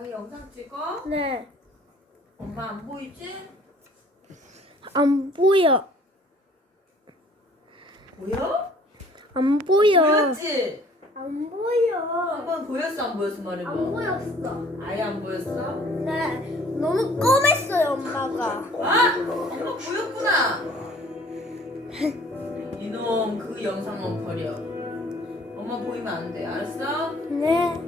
저희 영상 찍어? 네. 엄마 안 보이지? 안 보여. 보여? 안 보여. 보였지? 안 보여. 한번 보였어, 안 보였어 말해봐. 안 보였어. 아예 안 보였어? 네. 너무 꼬맸어요 엄마가. 아, 엄마 보였구나. 이놈 그 영상만 버려. 엄마 보이면 안 돼, 알았어? 네.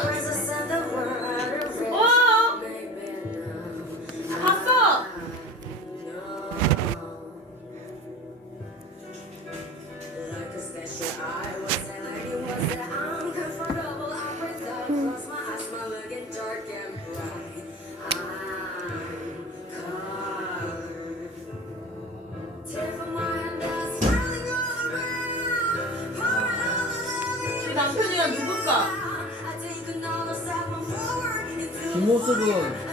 남편이란 누굴까? 뒷모습은 모르겠네.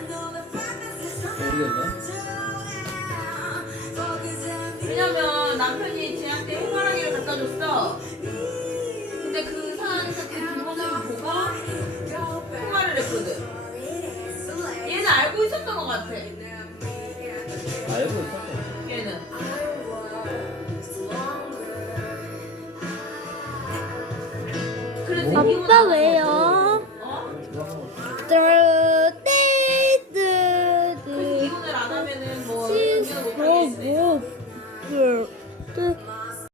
왜냐면 남편이 쟤한테 해바라기를 갖다 줬어. 근데 그 상황에서 그 뒷모습을 보고 통 말을 했거든. 얘는 알고 있었던 것 같아. 알고 있었어 오빠 왜요?